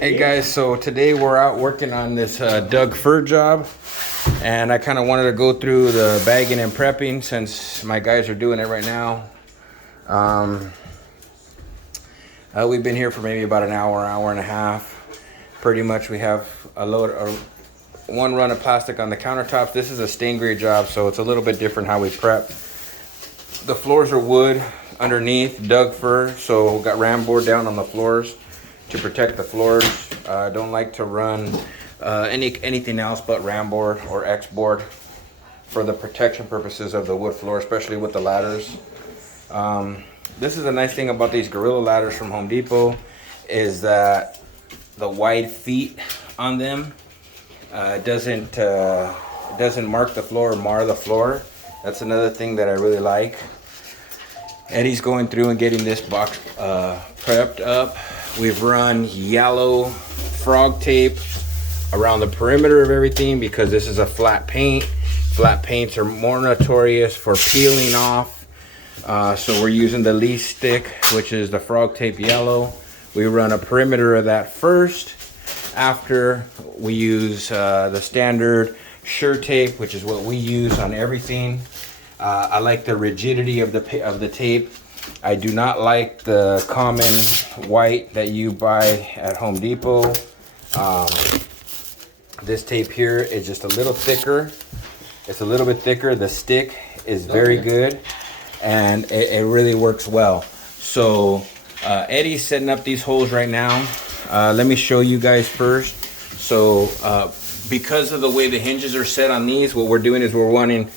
Hey guys, so today we're out working on this Doug fir job, and I kind of wanted to go through the bagging and prepping since my guys are doing it right now. We've been here for maybe about an hour and a half. Pretty much we have one run of plastic on the countertops. This is a stain grade job, so it's a little bit different how we prep. The floors are wood underneath, Doug fir, so we got ram board down on the floors to protect the floors. Don't like to run anything else but ram board or X board for the protection purposes of the wood floor, especially with the ladders. This is a nice thing about these Gorilla ladders from Home Depot, is that the wide feet on them doesn't mark the floor or mar the floor. That's another thing that I really like. Eddie's going through and getting this box prepped up. We've run yellow frog tape around the perimeter of everything because this is a flat paint. Flat paints are more notorious for peeling off. So we're using the Lee stick, which is the frog tape yellow. We run a perimeter of that first. After we use the standard Sure tape, which is what we use on everything. I like the rigidity of the tape. I do not like the common white that you buy at Home Depot. This tape here is just a little thicker. It's a little bit thicker. The stick is very good, and it really works well. So Eddie's setting up these holes right now. Let me show you guys first. So because of the way the hinges are set on these, what we're doing is we're running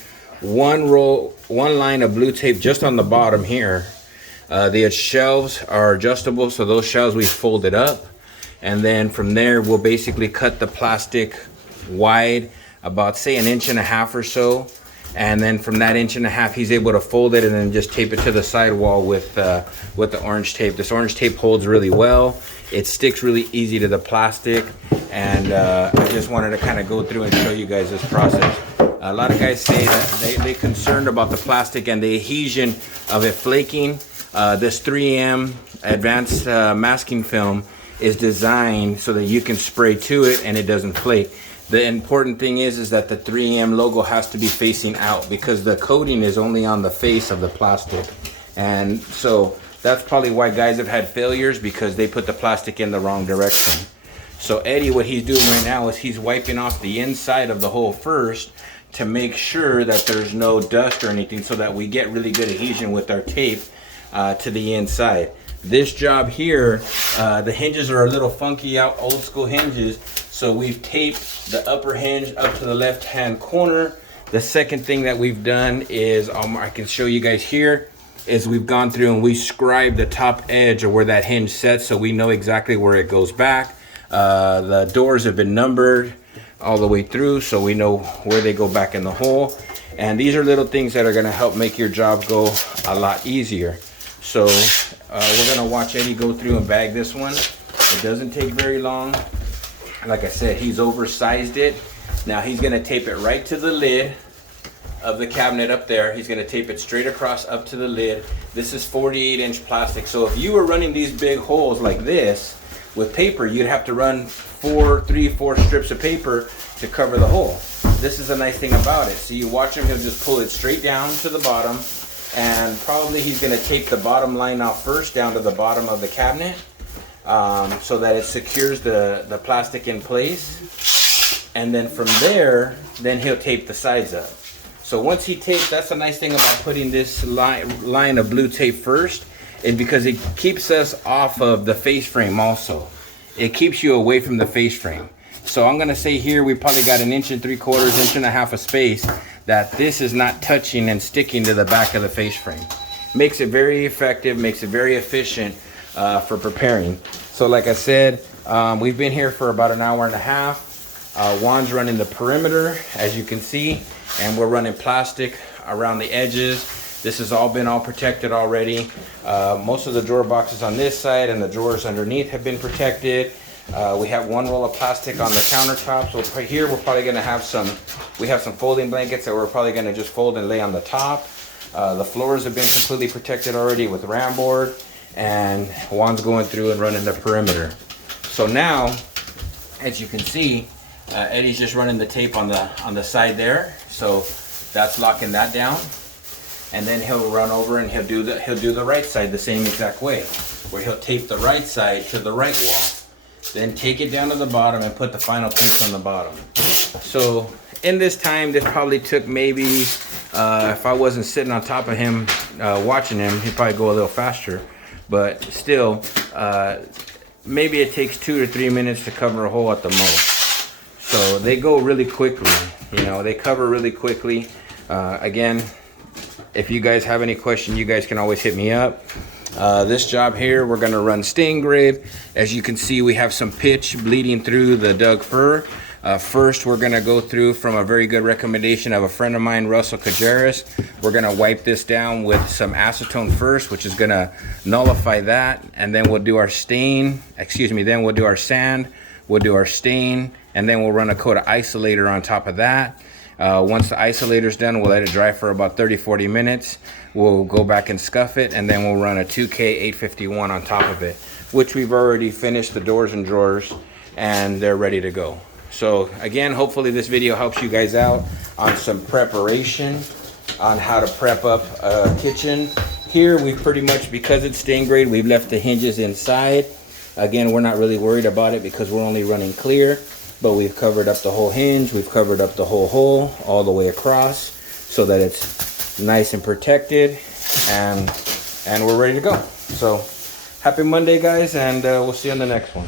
one line of blue tape just on the bottom here. The shelves are adjustable, so those shelves we folded up, and then from there we'll basically cut the plastic wide, about say 1.5 inches or so, and then from that 1.5 inches he's able to fold it and then just tape it to the sidewall with the orange tape. This orange tape holds really well. It sticks really easy to the plastic, and I just wanted to kind of go through and show you guys this process. A lot of guys say that they're concerned about the plastic and the adhesion of it flaking. This 3M advanced masking film is designed so that you can spray to it and it doesn't flake. The important thing is that the 3M logo has to be facing out because the coating is only on the face of the plastic. And so that's probably why guys have had failures, because they put the plastic in the wrong direction. So Eddie, what he's doing right now is he's wiping off the inside of the hole first to make sure that there's no dust or anything, so that we get really good adhesion with our tape to the inside. This job here, the hinges are a little funky out, old school hinges, so we've taped the upper hinge up to the left hand corner. The second thing that we've done is, I can show you guys here, is we've gone through and we scribed the top edge of where that hinge sets, so we know exactly where it goes back. The doors have been numbered all the way through, so we know where they go back in the hole. And these are little things that are going to help make your job go a lot easier. So we're going to watch Eddie go through and bag this one. It doesn't take very long. Like I said, he's oversized it. Now he's going to tape it right to the lid of the cabinet up there. He's going to tape it straight across up to the lid. This is 48-inch plastic, so if you were running these big holes like this with paper, you'd have to run 4 strips of paper to cover the hole. This is a nice thing about it. So you watch him, he'll just pull it straight down to the bottom, and probably he's going to take the bottom line off first down to the bottom of the cabinet, so that it secures the plastic in place. And then from there, then he'll tape the sides up. So once he tapes, that's the nice thing about putting this line of blue tape first, is because it keeps us off of the face frame also. It keeps you away from the face frame. So I'm gonna say here we probably got 1 3/4, 1.5 inches of space that this is not touching and sticking to the back of the face frame. Makes it very effective, makes it very efficient for preparing. So like I said, we've been here for about 1.5 hours. Juan's running the perimeter, as you can see, and we're running plastic around the edges. This has all been protected already. Most of the drawer boxes on this side and the drawers underneath have been protected. We have one roll of plastic on the countertop. So here we're probably gonna have some folding blankets that we're probably gonna just fold and lay on the top. The floors have been completely protected already with ram board, and Juan's going through and running the perimeter. So now, as you can see, Eddie's just running the tape on the side there, so that's locking that down. And then he'll run over and he'll do the right side the same exact way, where he'll tape the right side to the right wall, then take it down to the bottom and put the final piece on the bottom. So in this time, this probably took maybe, if I wasn't sitting on top of him watching him, he'd probably go a little faster, but still, maybe it takes 2 to 3 minutes to cover a hole at the most. So they go really quickly, you know, they cover really quickly. Again, if you guys have any question, you guys can always hit me up. This job here, we're gonna run stain grid. As you can see, we have some pitch bleeding through the Doug fir. First, we're gonna go through from a very good recommendation of a friend of mine, Russell Cajeras. We're gonna wipe this down with some acetone first, which is gonna nullify that. And then we'll do our stain, then we'll do our sand, we'll do our stain, and then we'll run a coat of isolator on top of that. Once the isolator's done, we'll let it dry for about 30-40 minutes. We'll go back and scuff it, and then we'll run a 2K 851 on top of it, which we've already finished the doors and drawers, and they're ready to go. So again, hopefully this video helps you guys out on some preparation on how to prep up a kitchen. Here we've pretty much, because it's stain grade, we've left the hinges inside. Again, we're not really worried about it because we're only running clear. But we've covered up the whole hinge, we've covered up the whole hole all the way across so that it's nice and protected, and we're ready to go. So happy Monday, guys, and we'll see you on the next one.